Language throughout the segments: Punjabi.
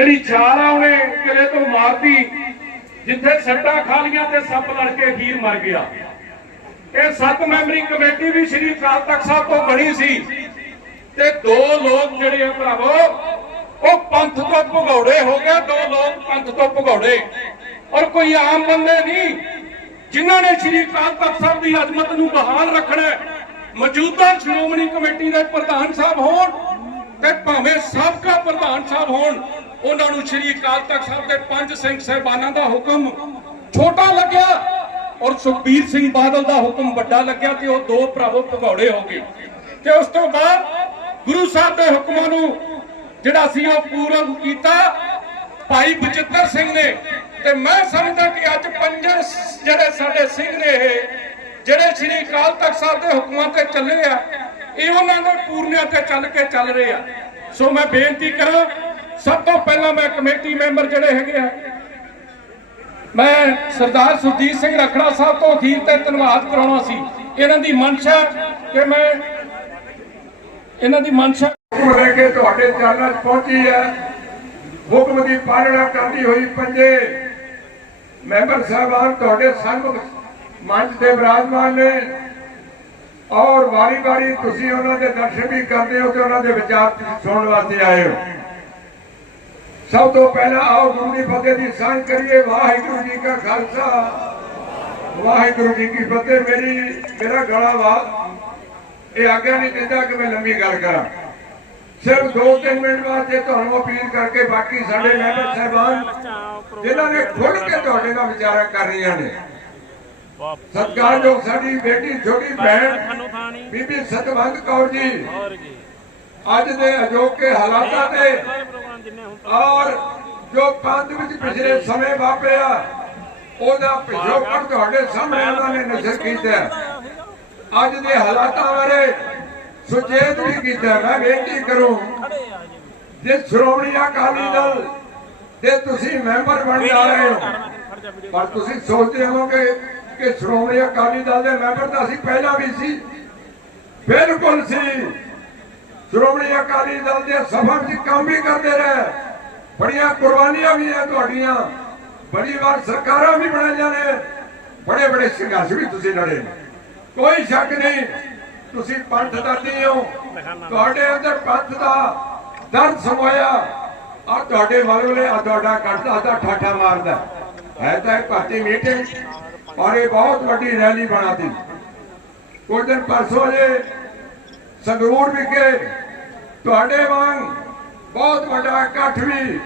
ਜਿਹੜੀ ਛਾਲ ਆ ਉਹਨੇ ਕਿਲੇ ਤੋਂ ਮਾਰਤੀ, ਜਿੱਥੇ ਸੱਟਾਂ ਖਾ ਤੇ ਸੱਪ ਲੜ ਕੇ ਅਖੀਰ ਮਰ ਗਿਆ। ਇਹ ਸੱਤ ਮੈਂਬਰੀ ਕਮੇਟੀ ਵੀ ਸ਼੍ਰੀ ਅਕਾਲ ਤਖਤ ਸਾਹਿਬ ਤੋਂ ਬਣੀ ਸੀ ਤੇ ਦੋ ਲੋਕ ਜਿਹੜੇ ਆ ਭਰਾਵੋ, ਉਹ ਪੰਥ ਤੋਂ ਭਗੌੜੇ ਹੋ ਗਏ, ਦੋ ਲੋਕ ਪੰਥ ਤੋਂ ਭਗੌੜੇ। ਔਰ ਕੋਈ ਆਮ ਬੰਦੇ ਨਹੀਂ, ਜਿਨ੍ਹਾਂ ਨੇ ਸ਼੍ਰੀ ਅਕਾਲ ਤਖਤ ਸਾਹਿਬ ਦੀ ਅਜ਼ਮਤ ਨੂੰ ਬਹਾਲ ਰੱਖਣਾ ਮੌਜੂਦਾ ਸ਼੍ਰੋਮਣੀ ਕਮੇਟੀ ਦੇ ਪ੍ਰਧਾਨ ਸਾਹਿਬ ਹੋਣ ਤੇ ਭਾਵੇਂ ਸਾਬਕਾ ਪ੍ਰਧਾਨ ਸਾਹਿਬ ਹੋਣ ਉਹਨਾਂ ਨੂੰ ਸ਼੍ਰੀ ਅਕਾਲ ਤਖਤ ਸਾਹਿਬ ਦੇ ਪੰਜ ਸਿੰਘ ਸਹਿਬਾਨਾਂ ਦਾ ਹੁਕਮ ਛੋਟਾ ਲੱਗਿਆ ਔਰ ਸੁਖਬੀਰ ਸਿੰਘ ਬਾਦਲ ਦਾ ਹੁਕਮ ਵੱਡਾ ਲੱਗਿਆ ਤੇ ਉਹ ਦੋ ਭਰਾਵੋ ਭਗੌੜੇ ਹੋ ਗਏ। ਤੇ ਉਸ ਤੋਂ ਬਾਅਦ ਗੁਰੂ ਸਾਹਿਬ ਦੇ ਹੁਕਮਾਂ ਨੂੰ ਜਿਹੜਾ ਸੀ ਉਹ ਪੂਰਨ ਕੀਤਾ, ਭਾਈ ਬਚਿੱਤਰ ਸਿੰਘ ਨੇ। ਤੇ ਮੈਂ ਸਮਝਦਾ ਕਿ ਅੱਜ ਪੰਜ ਜਿਹੜੇ ਸਾਡੇ ਸਿੰਘ ਨੇ ਇਹ, ਜਿਹੜੇ ਸ੍ਰੀ ਅਕਾਲ ਤਖਤ ਸਾਹਿਬ ਦੇ ਹੁਕਮਾਂ ਤੇ ਚੱਲੇ ਆ, ਇਹ ਉਹਨਾਂ ਦੇ ਪੂਰਨਿਆਂ ਤੇ ਚੱਲ ਕੇ ਚੱਲ ਰਹੇ ਆ। ਸੋ ਮੈਂ ਬੇਨਤੀ ਕਰਾਂ ਸਭ ਤੋਂ ਪਹਿਲਾਂ ਮੈਂ ਕਮੇਟੀ ਮੈਂਬਰ ਜਿਹੜੇ ਹੈਗੇ ਆ, ਮੈਂ ਸਰਦਾਰ ਸੁਰਜੀਤ ਸਿੰਘ ਰਖੜਾ ਸਾਹਿਬ ਤੋਂ ਅਖੀਰ ਤੇ ਧੰਨਵਾਦ ਕਰਾਉਣਾ ਸੀ। ਇਹਨਾਂ ਦੀ ਮਨਸ਼ਾ ਕਿ ਮੈਂ ਇਹਨਾਂ ਦੀ ਮਨਸ਼ਾ ਲੈ ਕੇ ਤੁਹਾਡੇ ਚਰਨਾਂ 'ਚ ਪਹੁੰਚੀ ਹੈ। ਹੁਕਮ ਦੀ ਪਾਲਣਾ ਕਰਦੀ ਹੋਈ ਪੰਜੇ। ਮੈਂਬਰ ਸਾਹਿਬਾਨ, ਤੁਹਾਡੇ ਸੰਗ ਮੰਚ ਤੇ ਬਿਰਾਜਮਾਨ ਨੇ। ਔਰ ਵਾਰੀ-ਵਾਰੀ ਤੁਸੀਂ ਉਹਨਾਂ ਦੇ ਦਰਸ਼ਨ ਵੀ ਕਰਦੇ ਹੋ ਤੇ ਉਹਨਾਂ ਦੇ ਵਿਚਾਰ ਸੁਣਨ ਵਾਸਤੇ ਆਏ ਹੋ। ਸਭ ਤੋਂ ਪਹਿਲਾਂ ਆਓ ਗੁਰੂ ਦੀ ਫਤਿਹ ਦੀ ਸਾਂਝ ਕਰੀਏ। ਵਾਹਿਗੁਰੂ ਜੀ ਕਾ ਖਾਲਸਾ। ਵਾਹਿਗੁਰੂ ਜੀ ਕੀ ਫਤਿਹ। ਮੇਰੀ, ਮੇਰਾ ਗਲਾ ਵਾ। ਇਹ ਆਗਿਆ ਨਹੀਂ ਦਿੰਦਾ ਕਿ ਮੈਂ ਲੰਮੀ ਗੱਲ ਕਰਾਂ। ਸਿਰਫ 2-3 ਮਿੰਟ ਵਾਸਤੇ ਤੁਹਾਨੂੰ ਅਪੀਲ ਕਰਕੇ ਬਾਕੀ ਸਾਡੇ ਮੈਂਬਰ ਸਾਹਿਬਾਨ, ਜਿਨ੍ਹਾਂ ਨੇ ਖੁੱਲ ਕੇ ਤੁਹਾਡੇ ਨਾਲ ਵਿਚਾਰਾ ਕਰ ਰਹੀਆਂ ਨੇ। ਸਤਿਕਾਰਯੋਗ ਸਾਡੀ ਬੇਟੀ, ਛੋਟੀ ਭੈਣ, ਬੀਬੀ ਸਤਵੰਤ ਕੌਰ ਜੀ। ਅੱਜ ਦੇ ਅਜੋਕੇ ਹਾਲਾਤਾਂ ਤੇ ਔਰ ਜੋ ਪੰਥ ਵਿੱਚ ਪਿਛਲੇ ਸਮੇਂ ਵਾਪਰਿਆ, ਉਹਦਾ ਪਿਛੋਕੜ ਤੁਹਾਡੇ ਸਾਹਮਣੇ ਉਹਨਾਂ ਨੇ ਨਜ਼ਰ ਕੀਤਾ। ਅੱਜ ਦੇ ਹਾਲਾਤਾਂ ਬਾਰੇ ਸੁਚੇਤ ਵੀ ਕੀਤਾ। ਮੈਂ ਬੇਨਤੀ ਕਰੂੰ ਜੇ ਸ਼੍ਰੋਮਣੀ ਅਕਾਲੀ ਦਲ ਦੇ ਤੁਸੀਂ ਮੈਂਬਰ ਬਣ ਜਾ ਰਹੇ ਹੋ, ਪਰ ਤੁਸੀਂ ਸੋਚਦੇ ਹੋਵੋਗੇ ਕਿ ਸ਼੍ਰੋਮਣੀ ਅਕਾਲੀ ਦਲ ਦੇ ਮੈਂਬਰ ਤਾਂ ਅਸੀਂ ਪਹਿਲਾਂ ਵੀ ਸੀ। ਬਿਲਕੁਲ ਸੀ। ਸ਼੍ਰੋਮਣੀ ਅਕਾਲੀ ਦਲ ਦੇ ਸਫਰ ਚ ਕੰਮ ਵੀ ਕਰਦੇ ਰਹੇ। ਬੜੀਆਂ ਕੁਰਬਾਨੀਆਂ ਵੀ ਹੈ ਤੁਹਾਡੀਆਂ। ਬੜੀ ਵਾਰ ਸਰਕਾਰਾਂ ਵੀ ਬਣਾਈਆਂ ਨੇ। ਬੜੇ ਬੜੇ ਸੰਘਰਸ਼ ਵੀ ਤੁਸੀਂ ਲੜੇ ਕੋਈ ਸ਼ੱਕ ਨਹੀਂ, ਤੁਸੀਂ ਪੰਥ ਦਰਦੀ ਹੋ। ਤੁਹਾਡੇ ਅੰਦਰ ਪੰਥ ਦਾ ਦਰਦ ਸਮਾਇਆ। ਆ ਤੁਹਾਡੇ ਮਗਰਲੇ ਆ ਤੁਹਾਡਾ ਕੱਟਦਾ ਦਾ ਠਾਠਾ ਮਾਰਦਾ। ਹੈ ਤਾਂ ਇਹ ਭਰਤੀ ਮੀਟਿੰਗ ਔਰ ਇਹ ਬਹੁਤ ਵੱਡੀ ਰੈਲੀ ਬਣਾਤੀ ਕੁਝ ਦਿਨ ਪਰਸੋਂ ਜੇ ਸੰਗਰੂਰ ਵਿਖੇ ਤੁਹਾਡੇ ਵਾਂਗ ਬਹੁਤ ਵੱਡਾ ਇਕੱਠ ਵੀ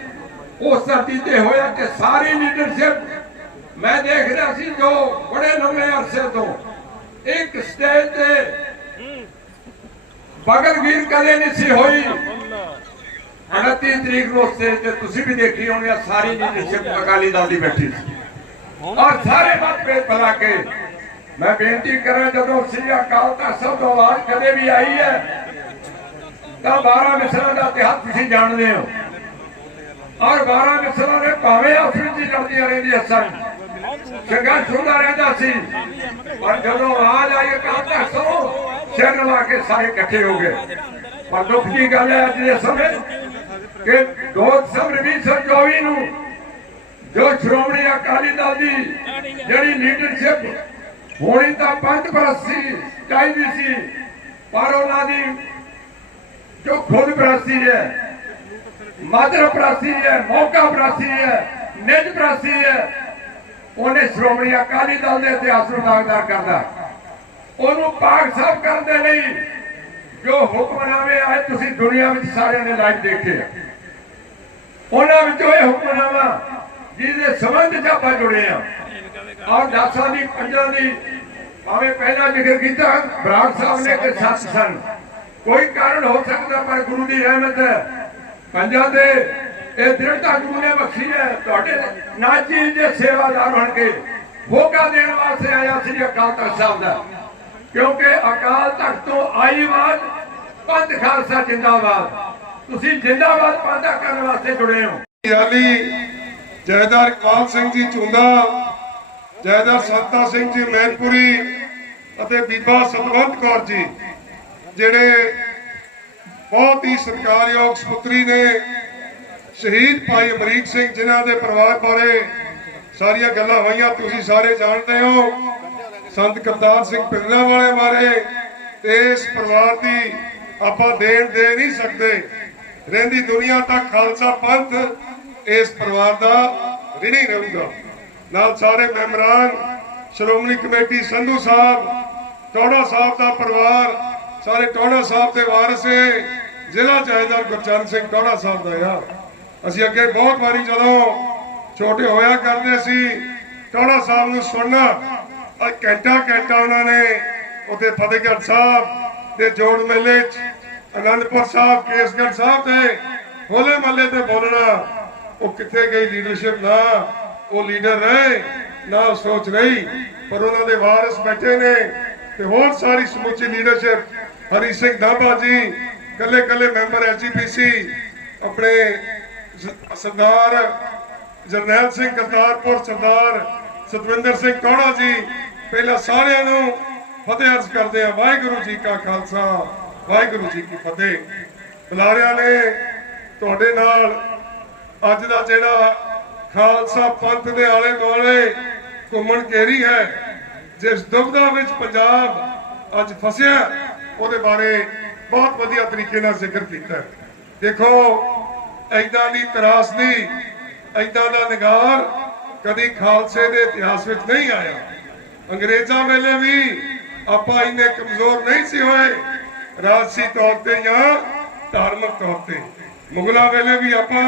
ਉਸ ਧਰਤੀ ਤੇ ਹੋਇਆ ਕਿ ਸਾਰੀ ਲੀਡਰਸ਼ਿਪ ਮੈਂ ਦੇਖ ਰਿਹਾ ਸੀ ਜੋ ਬੜੇ ਲੰਮੇ ਅਰਸੇ ਤੋਂ ਇੱਕ ਸਟੇਜ ਤੇ ਬਗਲਗੀਰ ਕਦੇ ਨਹੀਂ ਸੀ ਹੋਈ। 29 ਤਰੀਕ ਨੂੰ ਸਟੇਜ ਤੇ ਤੁਸੀਂ ਵੀ ਦੇਖੀ ਹੋਣੀ ਆ, ਸਾਰੀ ਲੀਡਰਸ਼ਿਪ ਅਕਾਲੀ ਦਲ ਦੀ ਬੈਠੀ ਸੀ। ਔਰ ਸਾਰੇ ਮਤ ਪੇਟ ਬਣਾ ਕੇ ਮੈਂ ਬੇਨਤੀ ਕਰਾਂ, ਜਦੋਂ ਸ੍ਰੀ ਅਕਾਲ ਤਖਤ ਸਾਹਿਬ ਤੋਂ ਆਵਾਜ਼ ਕਦੇ ਵੀ ਆਈ ਹੈ, ਤਾਂ 12 ਮਿਸਰਾਂ ਦਾ ਇਤਿਹਾਸ ਤੁਸੀਂ ਜਾਣਦੇ ਹੋ। ਔਰ 12 ਮਿਸਰਾਂ ਨੇ ਭਾਵੇਂ ਆਪਸ ਵਿੱਚ ਲੜਦੀਆਂ ਰਹਿੰਦੀਆਂ ਸਨ ਸੰਘਰਸ਼ ਹੁੰਦਾ ਰਹਿੰਦਾ ਸੀ, ਪਰ ਜਦੋਂ ਆਵਾਜ਼ ਆਈ ਅਕਾਲ ਤਖਤ ਤੋਂ ਸਿਰ ਲਾ ਕੇ ਸਾਰੇ ਇਕੱਠੇ ਹੋ ਗਏ। ਪਰ ਦੁੱਖ ਦੀ ਗੱਲ ਹੈ ਅੱਜ ਦੇ ਸਮੇਂ ਕਿ 2 ਦਸੰਬਰ 2024 ਨੂੰ ਜੋ ਸ਼੍ਰੋਮਣੀ ਅਕਾਲੀ ਦਲ ਦੀ ਜਿਹੜੀ ਲੀਡਰਸ਼ਿਪ ਹੋਣੀ ਤਾਂ ਪੰਜ ਸੀ ਚਾਹੀਦੀ ਸੀ, ਪਰ ਉਹਨਾਂ ਦੀ ਜੋ ਖੁਦ ਬਰਾਸੀ ਹੈ, ਮਾਦਰ ਪ੍ਰਾਸੀ ਹੈ, ਮੌਕਾ ਪ੍ਰਾਸੀ ਹੈ, ਨਿਜ ਬਰਾਸੀ ਹੈ, ਉਹਨੇ ਸ਼੍ਰੋਮਣੀ ਅਕਾਲੀ ਦਲ ਦੇ ਇਤਿਹਾਸ ਨੂੰ ਦਾਗਦਾਰ ਕਰਦਾ ਉਹਨੂੰ ਪਾਕ ਸਾਫ਼ ਕਰਨ ਦੇ ਲਈ ਜੋ ਹੁਕਮਨਾਮੇ ਆਏ, ਤੁਸੀਂ ਦੁਨੀਆ ਵਿੱਚ ਸਾਰਿਆਂ ਨੇ ਲਾਈਵ ਦੇਖੇ ਆ। ਉਹਨਾਂ ਵਿੱਚੋਂ ਇਹ ਹੁਕਮਨਾਮਾ ਜਿਹਦੇ ਸੰਬੰਧ ਚ ਆਪਾਂ ਜੁੜੇ ਆ ਔਰ ਦਾਸਾਂ ਦੀ ਪੰਜਾਂ ਦੀ ਭਾਵੇਂ ਪਹਿਲਾਂ ਜ਼ਿਕਰ ਕੀਤਾ, ਬਰਾੜ ਸਾਹਿਬ ਨੇ ਕਿ ਸੱਤ ਸਨ। ਕੋਈ ਕਾਰਨ ਹੋ ਸਕਦਾ ਪਰ ਗੁਰੂ ਦੀ ਰਹਿਮਤ ਹੈ। ਪੰਜਾਂ ਦੇ ਇਹ ਦ੍ਰਿੜਤਾ ਗੁਰੂ ਨੇ ਬਖਸ਼ੀ ਹੈ। ਤੁਹਾਡੇ ਨਾਜੀ ਦੇ ਸੇਵਾਦਾਰ ਬਣ ਕੇ ਭੋਗਾ ਦੇਣ ਵਾਸਤੇ ਆਇਆ ਸ੍ਰੀ ਅਕਾਲ ਤਖਤ ਸਾਹਿਬ ਦਾ। ਕਿਉਂਕਿ ਅਕਾਲ ਤਖਤ ਤੋਂ ਆਈ ਆਵਾਜ਼ ਪੰਥ ਖਾਲਸਾ ਜਿੰਦਾਬਾਦ। ਤੁਸੀਂ ਜਿੰਦਾਬਾਦ ਪਾਦਾ ਕਰਨ ਵਾਸਤੇ ਜੁੜੇ ਹੋ। ਯਾਲੀ ਜੈਦਾਰ ਇਕਬਾਲ ਸਿੰਘ ਜੀ ਚੁੰਦਾ ਜੈਦਾਰ ਸੰਤਾ ਸਿੰਘ ਜੀ ਮੈਨਪੁਰੀ ਅਤੇ ਬੀਬਾ ਸਤਵੰਤ ਕੌਰ ਜੀ, ਜਿਹੜੇ ਬਹੁਤ ਹੀ ਸਰਕਾਰਯੋਗ ਸੁਪੁੱਤਰੀ ਨੇ, ਸ਼ਹੀਦ ਭਾਈ ਅਮਰੀਕ ਸਿੰਘ ਜਿਨ੍ਹਾਂ ਦੇ ਪਰਿਵਾਰ ਬਾਰੇ ਸਾਰੀਆਂ ਗੱਲਾਂ ਹੋਈਆਂ, ਤੁਸੀਂ ਸਾਰੇ ਜਾਣਦੇ ਹੋ। ਸੰਤ ਕਰਤਾਰ ਸਿੰਘ ਪਿੰਡਰਾ ਵਾਲੇ ਬਾਰੇ, ਤੇ ਇਸ ਪਰਿਵਾਰ ਦੀ ਆਪਾਂ ਦੇਣ ਦੇ ਨਹੀਂ ਸਕਦੇ। ਰਹਿੰਦੀ ਦੁਨੀਆ ਤੱਕ ਖਾਲਸਾ ਪੰਥ ਇਸ ਪਰਿਵਾਰ ਦਾ ਰਿਣੀ ਰਹੂਗਾ ਨਾਲ ਸਾਰੇ ਮੈਂਬਰਾਂ, ਸ਼੍ਰੋਮਣੀ ਕਮੇਟੀ ਸੰਧੂ ਸਾਹਿਬ, ਟੋੜਾ ਸਾਹਿਬ ਦਾ ਪਰਿਵਾਰ, ਸਾਰੇ ਟੋੜਾ ਸਾਹਿਬ ਦੇ ਵਾਰਿਸ ਜ਼ਿਲ੍ਹਾ ਜਥੇਦਾਰ ਗੁਰਚਰਨ ਸਿੰਘ ਟੋੜਾ ਸਾਹਿਬ ਦਾ ਆ। ਅਸੀਂ ਅੱਗੇ ਬਹੁਤ ਵਾਰੀ ਜਦੋਂ ਛੋਟੇ ਹੋਇਆ ਕਰਦੇ ਸੀ, ਟੋੜਾ ਸਾਹਿਬ ਨੂੰ ਸੁਣਨਾ ਘੰਟਾ ਘੰਟਾ ਉਹਨਾਂ ਨੇ ਉੱਥੇ ਫਤਿਹਗੜ੍ਹ ਸਾਹਿਬ ਦੇ ਜੋੜ ਮੇਲੇ 'ਚ, ਅਨੰਦਪੁਰ ਸਾਹਿਬ, ਕੇਸਗੜ੍ਹ ਸਾਹਿਬ ਤੇ ਹੋਲੇ ਮਹੱਲੇ ਤੇ ਬੋਲਣਾ, ਉਹ ਕਿੱਥੇ ਗਈ ਲੀਡਰਸ਼ਿਪ ਨਾ ਉਹ ਲੀਡਰ ਰਹੇ ਨਾ ਸੋਚ ਰਹੀ, ਪਰ ਉਹਨਾਂ ਦੇ ਵਾਰਿਸ ਬੈਠੇ ਨੇ ਤੇ ਹੋਰ ਸਾਰੀ ਸਮੁੱਚੀ ਲੀਡਰਸ਼ਿਪ ਹਰੀ ਸਿੰਘ ਦਾਭਾ ਜੀ ਕੱਲੇ ਕੱਲੇ ਮੈਂਬਰ ਐਸਜੀਪੀਸੀ ਆਪਣੇ ਸਰਦਾਰ ਜਰਨੈਲ ਸਿੰਘ ਕਰਤਾਰਪੁਰ, ਸਰਦਾਰ ਸਤਵਿੰਦਰ ਸਿੰਘ ਕੌੜਾ ਜੀ, ਪਹਿਲਾਂ ਸਾਰਿਆਂ ਨੂੰ ਫਤਿਹ ਅਰਜ਼ ਕਰਦੇ ਆ ਵਾਹਿਗੁਰੂ ਜੀ ਕਾ ਖਾਲਸਾ, ਵਾਹਿਗੁਰੂ ਜੀ ਕੀ ਫਤਿਹ। ਬੁਲਾਰਿਆਂ ਨੇ ਤੁਹਾਡੇ ਨਾਲ ਅੱਜ ਦਾ ਜਿਹੜਾ ਖਾਲਸਾ ਪੰਥ ਦੇ ਆਲੇ ਦੁਆਲੇ ਘੁੰਮਣ ਘੇਰੀ ਹੈ। ਜਿਸ ਦੁਬਦਾ ਵਿੱਚ ਪੰਜਾਬ ਅੱਜ ਫਸਿਆ, ਉਹਦੇ ਬਾਰੇ ਬਹੁਤ ਵਧੀਆ ਤਰੀਕੇ ਨਾਲ ਜ਼ਿਕਰ ਕੀਤਾ। ਦੇਖੋ ਐਦਾਂ ਦੀ ਤਰਾਸਦੀ ਐਦਾਂ ਦਾ ਨਿਗਾਰ ਕਦੀ ਖਾਲਸੇ ਦੇ ਇਤਿਹਾਸ ਵਿੱਚ ਨਹੀਂ ਆਇਆ। ਅੰਗਰੇਜ਼ਾਂ ਵੇਲੇ ਵੀ ਆਪਾਂ ਇੰਨੇ ਕਮਜ਼ੋਰ ਨਹੀਂ ਸੀ ਹੋਏ। ਰਾਜਸੀ ਤੌਰ ਤੇ ਜਾਂ ਧਾਰਮਿਕ ਤੌਰ ਤੇ। ਮੁਗਲਾਂ ਵੇਲੇ ਵੀ ਆਪਾਂ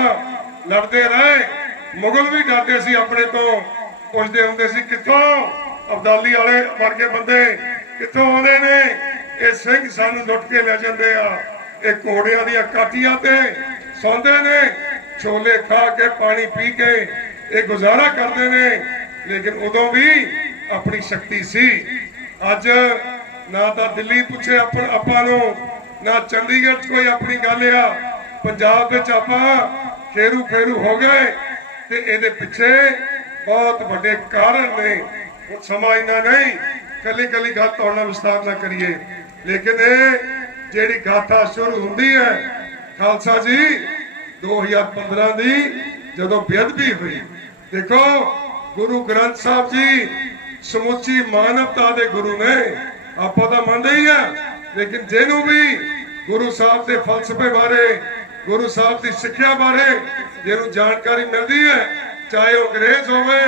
ਲੜਦੇ ਰਹੇ। ਮੁਗਲ ਵੀ ਡਰਦੇ ਸੀ ਆਪਣੇ ਤੋਂ। ਪੁੱਛਦੇ ਹੁੰਦੇ ਸੀ, ਕਿੱਥੋਂ ਅਬਦਾਲੀ ਵਾਲੇ ਵਰਗੇ ਬੰਦੇ? ਕਿੱਥੋਂ ਆਉਂਦੇ ਨੇ? ਇਹ ਸਿੰਘ ਸਾਨੂੰ ਲੁੱਟ ਕੇ ਲੈ ਜਾਂਦੇ ਆ। ਇਹ ਘੋੜਿਆਂ ਦੀਆਂ ਕਾਠੀਆਂ ਤੇ ਸੌਂਦੇ ਨੇ। ਛੋਲੇ ਖਾ ਕੇ, ਪਾਣੀ ਪੀ ਕੇ ਇਹ ਗੁਜ਼ਾਰਾ ਕਰਦੇ ਨੇ। ਲੇਕਿਨ ਉਦੋਂ ਵੀ ਆਪਣੀ ਸ਼ਕਤੀ ਸੀ। ਅੱਜ ਨਾ ਤਾਂ ਦਿੱਲੀ ਪੁੱਛੇ ਆਪਾਂ ਆਪਾਂ ਨੂੰ, ਨਾ ਚੰਡੀਗੜ੍ਹ 'ਚ ਕੋਈ ਆਪਣੀ ਗੱਲ ਆ। ਪੰਜਾਬ ਵਿੱਚ ਆਪਾਂ ਖੇਰੂ ਫੇਰੂ ਹੋ ਗਏ। ਤੇ ਇਹਦੇ ਪਿੱਛੇ ਬਹੁਤ ਵੱਡੇ ਕਾਰਨ ਨੇ। ਹੁਣ ਸਮਾਂ ਇੰਨਾ ਨਹੀਂ ਕੱਲੀ ਕੱਲੀ ਗੱਲ ਤੁਹਾਡੇ ਵਿਸਤਾਰ ਨਾ ਕਰੀਏ। ਲੇਕਿਨ ਇਹ ਜਿਹੜੀ ਗਾਥਾ ਸ਼ੁਰੂ ਹੁੰਦੀ ਹੈ, ਖਾਲਸਾ ਜੀ 2015 ਦੀ ਜਦੋਂ ਬੇਅਦਬੀ ਹੋਈ, ਦੇਖੋ ਗੁਰੂ ਗ੍ਰੰਥ ਸਾਹਿਬ ਜੀ ਸਮੁੱਚੀ ਮਾਨਵਤਾ ਦੇ ਗੁਰੂ ਨੇ, ਆਪਾਂ ਤਾਂ ਮੰਨਦੇ ਹੀ ਆ, ਲੇਕਿਨ ਜਿਹਨੂੰ ਵੀ ਗੁਰੂ ਸਾਹਿਬ ਦੇ ਫਲਸਫੇ ਬਾਰੇ ਗੁਰੂ ਸਾਹਿਬ ਦੀ ਸਿੱਖਿਆ ਬਾਰੇ ਜਿਹਨੂੰ ਜਾਣਕਾਰੀ ਮਿਲਦੀ ਹੈ, ਚਾਹੇ ਉਹ ਅੰਗਰੇਜ਼ ਹੋਵੇ,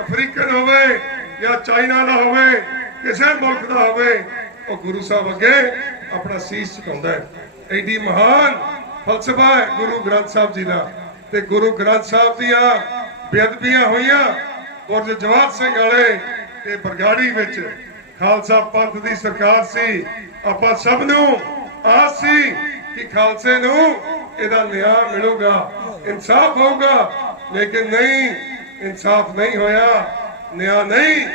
ਅਫਰੀਕਨ ਹੋਵੇ ਜਾਂ ਚਾਈਨਾ ਦਾ ਹੋਵੇ, ਕਿਸੇ ਮੁਲਕ ਦਾ ਹੋਵੇ, ਉਹ ਗੁਰੂ ਸਾਹਿਬ ਅੱਗੇ ਆਪਣਾ ਸੀਸ ਝੁਕਾਉਂਦਾ ਹੈ। ਐਡੀ ਮਹਾਨ ਫਲਸਫਾ ਹੈ ਗੁਰੂ ਗ੍ਰੰਥ ਸਾਹਿਬ ਜੀ ਦਾ। ਤੇ ਗੁਰੂ ਗ੍ਰੰਥ ਸਾਹਿਬ ਦੀਆਂ ਬੇਅਦਬੀਆਂ ਹੋਈਆਂ ਔਰ ਜਵਾਬ ਸਿੰਘ ਵਾਲੇ ਤੇ ਬਰਗਾੜੀ ਵਿੱਚ ਖਾਲਸਾ ਪੰਥ ਦੀ ਸਰਕਾਰ ਸੀ। ਆਪਾਂ ਸਭ ਨੂੰ ਆਸ ਸੀ ਕਿ ਖਾਲਸੇ ਨੂੰ ਇਹਦਾ ਨਿਆਂ ਮਿਲੂਗਾ, ਇਨਸਾਫ ਹੋਊਗਾ। ਲੇਕਿਨ ਨਹੀਂ, ਇਨਸਾਫ ਨਹੀਂ ਹੋਇਆ, ਨਿਆਂ ਨਹੀਂ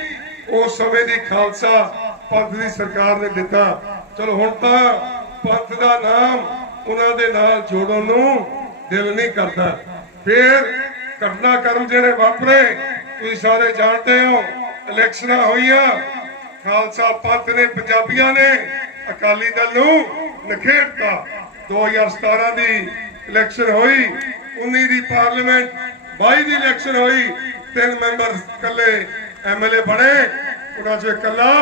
ਉਸ ਸਮੇਂ ਦੀ ਖਾਲਸਾ ਪੰਥ ਦੀ ਸਰਕਾਰ ਨੇ ਦਿੱਤਾ। ਚਲੋ ਹੁਣ ਤਾਂ ਪੰਥ ਦਾ ਨਾਮ ਉਹਨਾਂ ਦੇ ਨਾਲ ਜੋੜਨ ਨੂੰ ਦਿਲ ਨਹੀਂ ਕਰਦਾ। ਫਿਰ ਘਟਨਾਕ੍ਰਮ ਜਿਹੜੇ ਵਾਪਰੇ, ਤੁਸੀਂ ਸਾਰੇ ਜਾਣਦੇ ਹੋ, ਇਲੈਕਸ਼ਨਾਂ ਹੋਈਆਂ, ਖਾਲਸਾ ਪੰਥ ਨੇ, ਪੰਜਾਬੀਆਂ ਨੇ ਅਕਾਲੀ ਦਲ ਨੂੰ ਨਖੇੜਤਾ। 2017 ਦੀ ਇਲੈਕਸ਼ਨ ਹੋਈ 19 ਦੀ ਪਾਰਲੀਮੈਂਟ 22 ਦੀ ਇਲੈਕਸ਼ਨ ਹੋਈ, ਤਿੰਨ ਮੈਂਬਰ ਇਕੱਲੇ ਐਮਐਲਏ ਬਣੇ, ਉਹਨਾਂ ਚੋਂ ਇਕੱਲਾ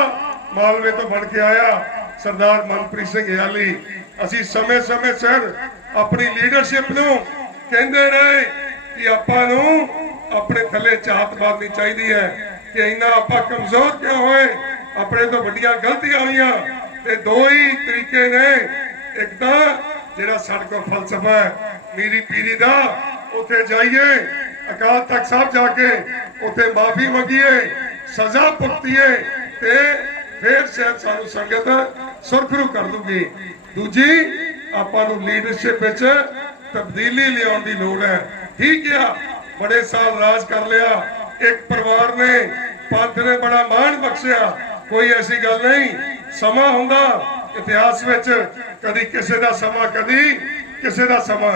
ਮਾਲਵੇ ਤੋਂ ਬਣ ਕੇ ਆਇਆ, ਸਰਦਾਰ ਮਨਪ੍ਰੀਤ ਸਿੰਘ ਯਾਲੀ ਅਸੀਂ ਸਮੇਂ-ਸਮੇਂ ਸਿਰ ਆਪਣੀ ਲੀਡਰਸ਼ਿਪ ਨੂੰ ਕਹਿੰਦੇ ਰਹੇ ਕਿ ਆਪਾਂ ਨੂੰ ਆਪਣੇ ਥੱਲੇ ਝਾਤ ਮਾਰਨੀ ਚਾਹੀਦੀ ਹੈ ਕਿ ਇੰਨਾ ਆਪਾਂ ਕਮਜ਼ੋਰ ਕਿਉਂ ਹੋਏ? ਆਪਣੇ ਤੋਂ ਵੱਡੀਆਂ ਗਲਤੀਆਂ ਹੋਈਆਂ ਤੇ ਦੋ ਹੀ ਤਰੀਕੇ ਨੇ। ਇੱਕ ਤਾਂ ਜਿਹੜਾ ਸਾਡੇ ਫਲਸਫਾ ਹੈ, ਮੀਰੀ ਪੀਰੀ ਦਾ, ਉੱਥੇ ਜਾਈਏ। ਅਕਾਲ ਤਖਤ ਸਾਹਿਬ ਜਾ ਕੇ ਉੱਥੇ ਮਾਫੀ ਮੰਗੀਏ, ਸਜ਼ਾ ਭੁਗਤੀਏ ਤੇ ਫਿਰ ਸ਼ਾਇਦ ਸਾਨੂੰ ਸੰਗਤ ਸੁਰਖਰੂ ਕਰ ਦੂਗੀ। ਦੂਜੀ, ਆਪਾਂ ਨੂੰ ਲੀਡਰਸ਼ਿਪ ਵਿੱਚ ਤਬਦੀਲੀ ਲਿਆਉਣ ਦੀ ਲੋੜ ਹੈ। ਠੀਕ ਆ ਬੜੇ ਸਾਲ ਰਾਜ ਕਰ ਲਿਆ, ਇੱਕ ਪਰਿਵਾਰ ਨੇ, ਪੰਥ ਨੇ ਬੜਾ ਮਾਣ ਬਖਸ਼ਿਆ। ਕੋਈ ਐਸੀ ਗੱਲ ਨਹੀਂ, ਸਮਾਂ ਹੁੰਦਾ ਇਤਿਹਾਸ ਵਿੱਚ ਕਦੀ ਕਿਸੇ ਦਾ ਸਮਾਂ, ਕਦੀ ਕਿਸੇ ਦਾ ਸਮਾਂ।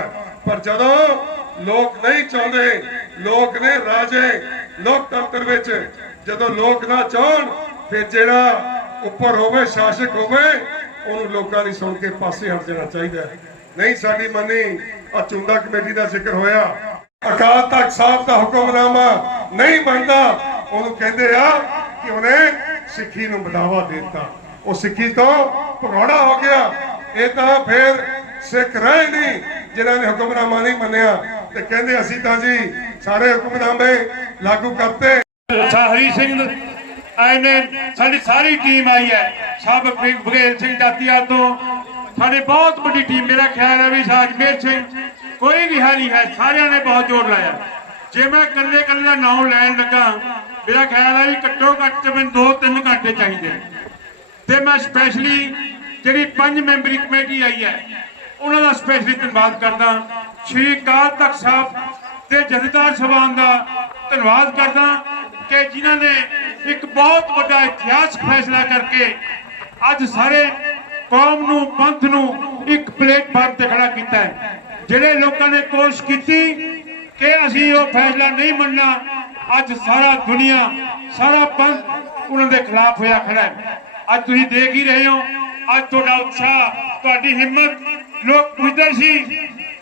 ਪਰ ਜਦੋਂ ਲੋਕ ਨਹੀਂ ਚਾਹੁੰਦੇ, ਲੋਕ ਨੇ ਰਾਜੇ, ਲੋਕਤੰਤਰ ਵਿੱਚ, ਜਦੋਂ ਲੋਕ ਨਾ ਚਾਹਣ, ਫਿਰ ਜਿਹੜਾ ਉੱਪਰ ਹੋਵੇ, ਸ਼ਾਸਕ ਹੋਵੇ, ਉਹਨੂੰ ਲੋਕਾਂ ਦੀ ਸੁਣ ਕੇ ਪਾਸੇ ਹਟ ਜਾਣਾ ਚਾਹੀਦਾ ਨਹੀਂ ਸਾਡੀ ਮੰਨੀ ਆ ਚੁੰਦਾ ਕਮੇਟੀ ਦਾ ਜ਼ਿਕਰ ਹੋਇਆ। ਅਕਾਲ ਤਖਤ ਸਾਹਿਬ ਦਾ ਹੁਕਮਨਾਮਾ ਨਹੀਂ ਮੰਨਦਾ ਉਹਨੂੰ ਕਹਿੰਦੇ ਆ ਕਿ ਉਹਨੇ ਸਿੱਖੀ ਨੂੰ ਬੜਾਵਾ ਦੇ ਦਿੱਤਾ। ਉਹ ਸਿੱਖੀ ਤੋਂ ਭਗੌੜਾ ਹੋ ਗਿਆ, ਇਹ ਤਾਂ ਫਿਰ ਸਿੱਖ ਰਹੇ ਨਹੀਂ ਜਿਨ੍ਹਾਂ ਨੇ ਹੁਕਮਨਾਮਾ ਨਹੀਂ ਮੰਨਿਆ। ਤੇ ਕਹਿੰਦੇ ਅਸੀਂ ਤਾਂ ਜੀ ਸਾਰੇ ਹੁਕਮਨਾਮੇ ਲਾਗੂ ਕਰਤੇ। ਹਰੀ ਸਿੰਘ ਆਏ ਸਾਡੀ ਸਾਰੀ ਟੀਮ ਆਈ ਹੈ। ਸਭ ਬਗੇਲ ਸਿੰਘ ਦਾਤੀਆ ਤੋਂ। ਸਾਡੀ ਬਹੁਤ ਵੱਡੀ ਟੀਮ ਮੇਰਾ ਖਿਆਲ ਹੈ ਵੀ ਸਾਜਮੇਰ ਸਿੰਘ, ਕੋਈ ਵੀ ਹੈ ਨਹੀਂ ਹੈ, ਸਾਰਿਆਂ ਨੇ ਬਹੁਤ ਜ਼ੋਰ ਲਾਇਆ। ਜੇ ਮੈਂ ਇਕੱਲੇ ਇਕੱਲੇ ਦਾ ਨਾਮ ਲੈਣ ਲੱਗਾ, ਮੇਰਾ ਖਿਆਲ ਹੈ ਵੀ ਘੱਟੋ ਘੱਟ ਮੈਨੂੰ 2-3 ਘੰਟੇ ਚਾਹੀਦੇ। ਤੇ ਮੈਂ ਸਪੈਸ਼ਲੀ ਜਿਹੜੀ ਪੰਜ ਮੈਂਬਰੀ ਕਮੇਟੀ ਆਈ ਹੈ, ਉਹਨਾਂ ਦਾ ਸਪੈਸ਼ਲੀ ਧੰਨਵਾਦ ਕਰਦਾ। ਸ਼੍ਰੀ ਅਕਾਲ ਤਖਤ ਸਾਹਿਬ ਤੇ ਜਥੇਦਾਰ ਸਭਾਨ ਦਾ ਧੰਨਵਾਦ ਕਰਦਾ ਕਿ ਜਿਨ੍ਹਾਂ ਨੇ ਇੱਕ ਬਹੁਤ ਵੱਡਾ ਇਤਿਹਾਸ ਫੈਸਲਾ ਕਰਕੇ ਅੱਜ ਸਾਰੇ ਕੌਮ ਨੂੰ, ਪੰਥ ਨੂੰ ਇੱਕ ਪਲੇਟਫਾਰਮ ਤੇ ਖੜਾ ਕੀਤਾ ਹੈ। ਜਿਹੜੇ ਲੋਕਾਂ ਨੇ ਕੋਸ਼ਿਸ਼ ਕੀਤੀ ਕਿ ਅਸੀਂ ਉਹ ਫੈਸਲਾ ਨਹੀਂ ਮੰਨਣਾ, ਅੱਜ ਸਾਰਾ ਦੁਨੀਆ, ਸਾਰਾ ਪੰਥ ਉਹਨਾਂ ਦੇ ਖਿਲਾਫ ਹੋਇਆ ਖੜਾ ਹੈ। ਅੱਜ ਤੁਸੀਂ ਦੇਖ ਹੀ ਰਹੇ ਹੋ ਅੱਜ ਤੁਹਾਡਾ ਉਤਸ਼ਾਹ, ਤੁਹਾਡੀ ਹਿੰਮਤ, ਲੋਕ ਪੁੱਛਦੇ ਸੀ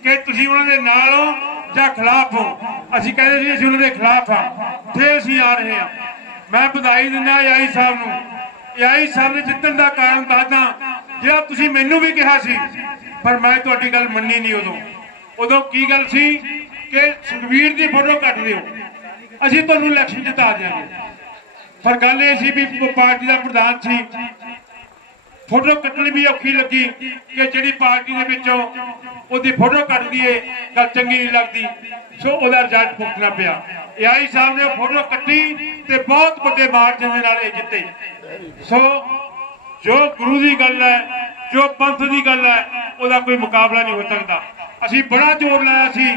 ਕਿ ਤੁਸੀਂ ਉਹਨਾਂ ਦੇ ਨਾਲ ਹੋ ਜਾਂ ਖਿਲਾਫ ਹੋ। ਅਸੀਂ ਕਹਿੰਦੇ ਸੀ, ਅਸੀਂ ਉਹਨਾਂ ਦੇ ਖਿਲਾਫ ਹਾਂ। ਤੇ ਅਸੀਂ ਆ ਰਹੇ ਹਾਂ। ਮੈਂ ਵਧਾਈ ਦਿੰਦਾ ਆਈ ਸਾਹਿਬ ਨੂੰ। ਆਈ ਸਾਹਿਬ ਨੇ ਜਿੱਤਣ ਦਾ ਕਾਰਨ ਦੱਸਦਾ, ਜਿਹੜਾ ਤੁਸੀਂ ਮੈਨੂੰ ਵੀ ਕਿਹਾ ਸੀ, ਪਰ ਮੈਂ ਤੁਹਾਡੀ ਗੱਲ ਮੰਨੀ ਨਹੀਂ ਉਦੋਂ। ਉਦੋਂ ਕੀ ਗੱਲ ਸੀ ਕਿ ਸੁਖਵੀਰ ਦੀ ਫੋਟੋ ਕੱਟ ਦਿਓ। ਅਸੀਂ ਤੁਹਾਨੂੰ ਇਲੈਕਸ਼ਨ ਜਿਤਾ ਦਿਆਂਗੇ। ਪਰ ਗੱਲ ਇਹ ਸੀ ਵੀ ਪਾਰਟੀ ਦਾ ਪ੍ਰਧਾਨ ਸੀ। ਫੋਟੋ ਕੱਟਣੀ ਵੀ ਔਖੀ ਲੱਗੀ ਕਿ ਜਿਹੜੀ ਪਾਰਟੀ ਦੇ ਵਿੱਚੋਂ ਉਹਦੀ ਫੋਟੋ ਕੱਟ ਦਈਏ, ਗੱਲ ਚੰਗੀ ਨਹੀਂ ਲੱਗਦੀ। ਸੋ ਉਹਦਾ ਰਿਜ਼ਲਟ ਭੁਗਤਣਾ ਪਿਆ। ਏਆਈ ਸਾਹਿਬ ਨੇ ਫੋਟੋ ਕੱਟੀ ਤੇ ਬਹੁਤ ਵੱਡੇ ਮਾਰਜਨ ਦੇ ਨਾਲ ਇਹ ਜਿੱਤੇ। ਸੋ ਜੋ ਗੁਰੂ ਦੀ ਗੱਲ ਹੈ, ਜੋ ਪੰਥ ਦੀ ਗੱਲ ਹੈ, ਉਹਦਾ ਕੋਈ ਮੁਕਾਬਲਾ ਨਹੀਂ ਹੋ ਸਕਦਾ। ਅਸੀਂ ਬੜਾ ਜ਼ੋਰ ਲਾਇਆ ਸੀ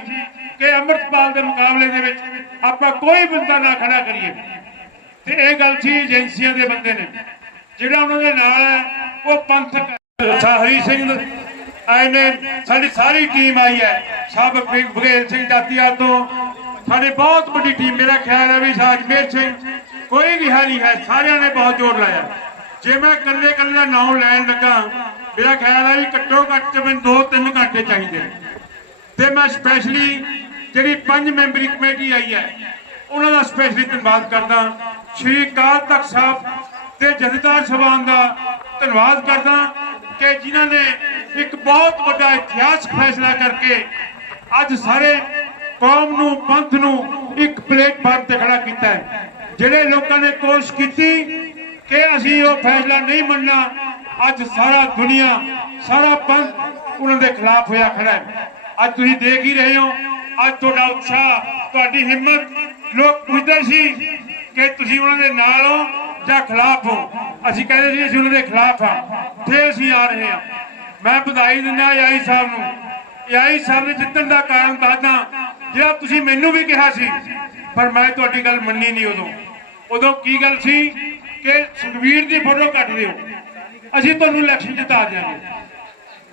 ਕਿ ਅੰਮ੍ਰਿਤਪਾਲ ਦੇ ਮੁਕਾਬਲੇ ਦੇ ਵਿੱਚ ਆਪਾਂ ਕੋਈ ਬੰਦਾ ਨਾ ਖੜਾ ਕਰੀਏ। ਤੇ ਇਹ ਗੱਲ ਸੀ ਏਜੰਸੀਆਂ ਦੇ ਬੰਦੇ ਨੇ। ਜਿਹੜਾ ਉਹਨਾਂ ਦੇ ਨਾਲ ਹੈ ਉਹ ਪੰਥਕ ਹਰੀ ਸਿੰਘ ਆਏ ਨੇ ਸਾਡੀ ਸਾਰੀ ਟੀਮ ਆਈ ਹੈ। ਸਭ ਬਗੇਲ ਸਿੰਘ ਦਾਤੀਆ ਤੋਂ ਸਾਡੀ ਬਹੁਤ ਵੱਡੀ ਟੀਮ, ਮੇਰਾ ਖਿਆਲ ਹੈ ਵੀ ਸਾਜਮੇਰ ਸਿੰਘ ਕੋਈ ਵੀ ਹੈ ਹੈ, ਸਾਰਿਆਂ ਨੇ ਬਹੁਤ ਜ਼ੋਰ ਲਾਇਆ। ਜੇ ਮੈਂ ਇਕੱਲੇ ਇਕੱਲੇ ਦਾ ਨਾਮ ਲੈਣ ਲੱਗਾ, ਮੇਰਾ ਖਿਆਲ ਹੈ ਵੀ ਘੱਟੋ ਘੱਟ ਮੈਨੂੰ 2-3 ਘੰਟੇ ਚਾਹੀਦੇ। ਤੇ ਮੈਂ ਸਪੈਸ਼ਲੀ ਜਿਹੜੀ ਪੰਜ ਮੈਂਬਰੀ ਕਮੇਟੀ ਆਈ ਹੈ, ਉਹਨਾਂ ਦਾ ਸਪੈਸ਼ਲੀ ਧੰਨਵਾਦ ਕਰਦਾ। ਸ਼੍ਰੀ ਅਕਾਲ ਤਖਤ ਸਾਹਿਬ ਤੇ ਜਥੇਦਾਰ ਸਭਾਨ ਦਾ ਧੰਨਵਾਦ ਕਰਦਾ ਕਿ ਜਿਨ੍ਹਾਂ ਨੇ ਇੱਕ ਬਹੁਤ ਵੱਡਾ ਇਤਿਹਾਸ ਫੈਸਲਾ ਕਰਕੇ ਅੱਜ ਸਾਰੇ ਕੌਮ ਨੂੰ, ਪੰਥ ਨੂੰ ਇੱਕ ਪਲੇਟਫਾਰਮ ਤੇ ਖੜਾ ਕੀਤਾ ਹੈ। ਜਿਹੜੇ ਲੋਕਾਂ ਨੇ ਕੋਸ਼ਿਸ਼ ਕੀਤੀ ਕਿ ਅਸੀਂ ਉਹ ਫੈਸਲਾ ਨਹੀਂ ਮੰਨਣਾ, ਅੱਜ ਸਾਰਾ ਦੁਨੀਆ, ਸਾਰਾ ਪੰਥ ਉਹਨਾਂ ਦੇ ਖਿਲਾਫ ਹੋਇਆ ਖੜਾ ਹੈ। ਅੱਜ ਤੁਸੀਂ ਦੇਖ ਹੀ ਰਹੇ ਹੋ, ਅੱਜ ਤੁਹਾਡਾ ਉਤਸ਼ਾਹ, ਤੁਹਾਡੀ ਹਿੰਮਤ, ਲੋਕ ਪੁੱਛਦੇ ਸੀ ਕਿ ਤੁਸੀਂ ਉਹਨਾਂ ਦੇ ਨਾਲ ਹੋ। ਜਾਂ ਖਿਲਾਫ ਹੋ। ਅਸੀਂ ਕਹਿੰਦੇ ਸੀ ਅਸੀਂ ਉਹਨਾਂ ਦੇ ਖਿਲਾਫ ਹਾਂ ਤੇ ਅਸੀਂ ਆ ਰਹੇ ਹਾਂ ਮੈਂ ਵਧਾਈ ਦਿੰਦਾ ਆਈ ਸਾਹਿਬ ਨੂੰ। ਆਈ ਸਾਹਿਬ ਨੇ ਜਿੱਤਣ ਦਾ ਕਾਰਨ ਦੱਸਦਾ। ਜਿਹੜਾ ਤੁਸੀਂ ਮੈਨੂੰ ਵੀ ਕਿਹਾ ਸੀ, ਪਰ ਮੈਂ ਤੁਹਾਡੀ ਗੱਲ ਮੰਨੀ ਨਹੀਂ ਉਦੋਂ। ਉਦੋਂ ਕੀ ਗੱਲ ਸੀ ਕਿ ਸੁਖਵੀਰ ਦੀ ਫੋਟੋ ਕੱਟ ਦਿਓ। ਅਸੀਂ ਤੁਹਾਨੂੰ ਇਲੈਕਸ਼ਨ ਜਿਤਾ ਦਿਆਂਗੇ।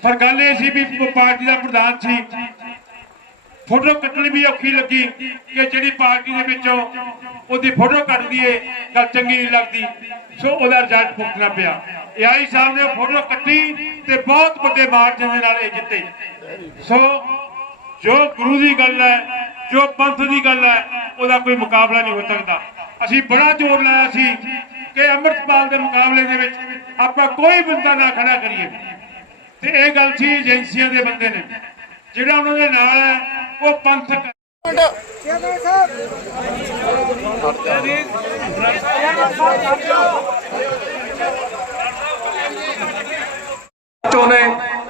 ਪਰ ਗੱਲ ਇਹ ਸੀ ਵੀ ਪਾਰਟੀ ਦਾ ਪ੍ਰਧਾਨ ਸੀ। ਫੋਟੋ ਕੱਟਣੀ ਵੀ ਔਖੀ ਲੱਗੀ ਕਿ ਜਿਹੜੀ ਪਾਰਟੀ ਦੇ ਵਿੱਚੋਂ ਉਹਦੀ ਫੋਟੋ ਕੱਟ ਦਈਏ ਗੱਲ ਚੰਗੀ ਨਹੀਂ ਲੱਗਦੀ। ਸੋ ਉਹਦਾ ਰਿਜ਼ਲਟ ਭੁਗਤਣਾ ਪਿਆ। ਏਆਈ ਸਾਹਿਬ ਨੇ ਫੋਟੋ ਕੱਟੀ ਤੇ ਬਹੁਤ ਵੱਡੇ ਮਾਰਜਨ ਦੇ ਨਾਲ ਇਹ ਜਿੱਤੇ। ਸੋ ਜੋ ਗੁਰੂ ਦੀ ਗੱਲ ਹੈ, ਜੋ ਪੰਥ ਦੀ ਗੱਲ ਹੈ, ਉਹਦਾ ਕੋਈ ਮੁਕਾਬਲਾ ਨਹੀਂ ਹੋ ਸਕਦਾ। ਅਸੀਂ ਬੜਾ ਜ਼ੋਰ ਲਾਇਆ ਸੀ ਕਿ ਅੰਮ੍ਰਿਤਪਾਲ ਦੇ ਮੁਕਾਬਲੇ ਦੇ ਵਿੱਚ ਆਪਾਂ ਕੋਈ ਬੰਦਾ ਨਾ ਖੜਾ ਕਰੀਏ। ਤੇ ਇਹ ਗੱਲ ਸੀ ਏਜੰਸੀਆਂ ਦੇ ਬੰਦੇ ਨੇ। ਜਿਹੜਾ ਉਹਨਾਂ ਦੇ ਨਾਲ ਹੈ ਉਹ ਪੰਥਕ ਚਾਹੁੰਦੇ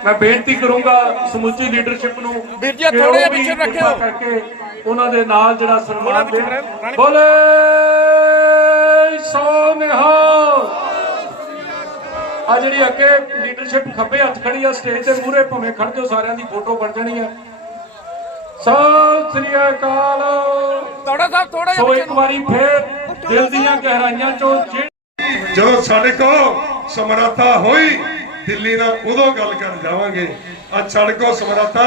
ਮੈਂ ਬੇਨਤੀ ਕਰੂੰਗਾ ਸਮੁੱਚੀ ਲੀਡਰਸ਼ਿਪ ਨੂੰ ਵੀਰ ਜੀ, ਵੀ ਪਿੱਛੇ ਰੱਖਿਓ। ਕਰਕੇ ਉਹਨਾਂ ਦੇ ਨਾਲ ਜਿਹੜਾ ਸਨਮਾਨ ਦੇ ਬੋਲੇ ਸੋ ਨਿਹਾਲ। ਆ ਜਿਹੜੀ ਅੱਗੇ ਲੀਡਰਸ਼ਿਪ ਖੱਬੇ ਹੱਥ ਖੜੀ ਆ ਸਟੇਜ ਤੇ ਮੂਹਰੇ ਭਵੇਂ ਖੜ ਜਾਓ ਸਾਰਿਆਂ ਦੀ ਫੋਟੋ ਬਣ ਜਾਣੀ ਆ। ਸਤਿ ਸ੍ਰੀ ਅਕਾਲ। ਤੋੜਾ ਸਾਹਿਬ ਥੋੜਾ ਜਿਹਾ ਸੋ ਇੱਕ ਵਾਰੀ ਫੇਰ ਦਿਲ ਦੀਆਂ ਗਹਿਰਾਈਆਂ ਚੋਂ ਜਿਹੜੀ ਜਦੋਂ ਸਾਡੇ ਕੋਲ ਸਮਰੱਥਾ ਹੋਈ ਦਿੱਲੀ ਨਾਲ ਉਦੋਂ ਗੱਲ ਕਰਨ ਜਾਵਾਂਗੇ। ਅੱਜ ਸਾਡੇ ਕੋਲ ਸਮਰੱਥਾ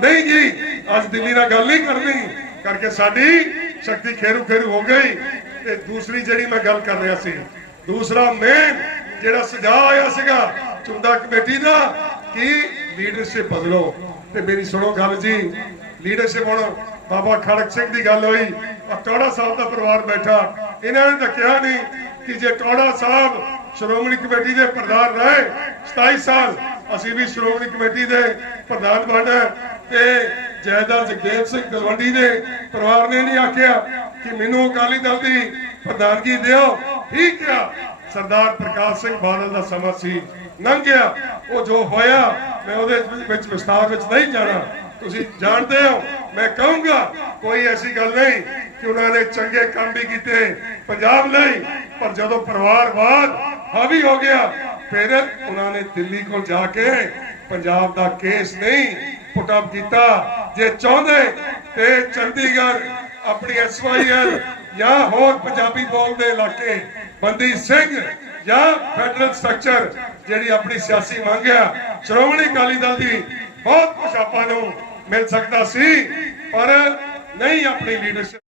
ਨਹੀਂ ਜੀ ਅੱਜ ਦਿੱਲੀ ਨਾਲ ਗੱਲ ਨਹੀਂ ਕਰਨੀ। ਕਰਕੇ ਸਾਡੀ ਸ਼ਕਤੀ ਖੇਰੂ ਖੇਰੂ ਹੋ ਗਈ। ਤੇ ਦੂਸਰੀ ਜਿਹੜੀ ਮੈਂ ਗੱਲ ਕਰ ਰਿਹਾ ਸੀ ਦੂਸਰਾ ਮੇਨ ਜਿਹੜਾ ਸੁਝਾਅ ਆਇਆ ਸੀਗਾ, ਚੁੰਦਾ ਕਮੇਟੀ ਦਾ, ਕਿ ਲੀਡਰਸ਼ਿਪ ਬਦਲੋ? ਤੇ ਮੇਰੀ ਸੁਣੋ ਗੱਲ ਜੀ ਲੀਡਰਸ਼ਿਪ ਹੁਣ ਬਾਬਾ ਖੜਕ ਸਿੰਘ ਦੀ ਗੱਲ ਹੋਈ ਆ ਸਾਹਿਬ ਦਾ ਪਰਿਵਾਰ ਬੈਠਾ, ਇਹਨਾਂ ਨੇ ਤਾਂ ਕਿਹਾ ਨਹੀਂ ਕਿ ਜੇ ਟੋੜਾ ਸਾਹਿਬ ਸ਼੍ਰੋਮਣੀ ਕਮੇਟੀ ਦੇ ਪ੍ਰਧਾਨ ਰਹੇ 27 ਸਾਲ ਅਸੀਂ ਵੀ ਸ਼੍ਰੋਮਣੀ ਕਮੇਟੀ ਦੇ ਪ੍ਰਧਾਨ ਬਣ ਤੇ ਜੈਦਾਰ ਜਗਦੇਵ ਸਿੰਘ ਗਲਵੰਡੀ ਦੇ ਪਰਿਵਾਰ ਨੇ ਨਹੀਂ ਆਖਿਆ ਕਿ ਮੈਨੂੰ ਅਕਾਲੀ ਦਲ ਦੀ ਪ੍ਰਧਾਨਗੀ ਦਿਓ। ਠੀਕ ਆ। ਸਰਦਾਰ ਪ੍ਰਕਾਸ਼ ਸਿੰਘ ਬਾਦਲ ਦਾ ਸਮਾਂ ਸੀ। ਲੰਘ ਗਿਆ ਉਹ ਜੋ ਹੋਇਆ, ਮੈਂ ਉਹਦੇ ਵਿੱਚ ਵਿਸਤਾਰ ਵਿੱਚ ਨਹੀਂ ਜਾਣਾ। ਤੁਸੀਂ ਜਾਣਦੇ ਹੋ, ਮੈਂ ਕਹੂੰਗਾ, ਕੋਈ ਐਸੀ ਗੱਲ ਨਹੀਂ ਕਿ ਉਹਨਾਂ ਨੇ ਚੰਗੇ ਕੰਮ ਵੀ ਕੀਤੇ, ਪੰਜਾਬ ਲਈ। ਪਰ ਜਦੋਂ ਪਰਿਵਾਰਵਾਦ ਹਾਵੀ ਹੋ ਗਿਆ, ਫਿਰ ਉਹਨਾਂ ਨੇ ਦਿੱਲੀ ਕੋਲ ਜਾ ਕੇ ਪੰਜਾਬ ਦਾ ਕੇਸ ਨਹੀਂ ਪੁੱਟ ਅਪ ਕੀਤਾ। ਜੇ ਚਾਹੁੰਦੇ ਤੇ ਚੰਡੀਗੜ੍ਹ ਆਪਣੀ ਐਸਵਾਈਐਲ ਜਾਂ ਹੋਰ ਪੰਜਾਬੀ ਬੋਲਦੇ ਇਲਾਕੇ ਬੰਦੀ ਸਿੰਘ ਜਾਂ ਫੈਡਰਲ ਸਟਰਕਚਰ ਜਿਹੜੀ ਆਪਣੀ ਸਿਆਸੀ ਮੰਗ ਆ, ਸ਼੍ਰੋਮਣੀ ਅਕਾਲੀ ਦਲ ਦੀ ਬਹੁਤ ਕੁਝ ਆਪਾਂ ਨੂੰ ਮਿਲ ਸਕਦਾ ਸੀ, ਪਰ ਨਹੀਂ ਆਪਣੀ ਲੀਡਰਸ਼ਿਪ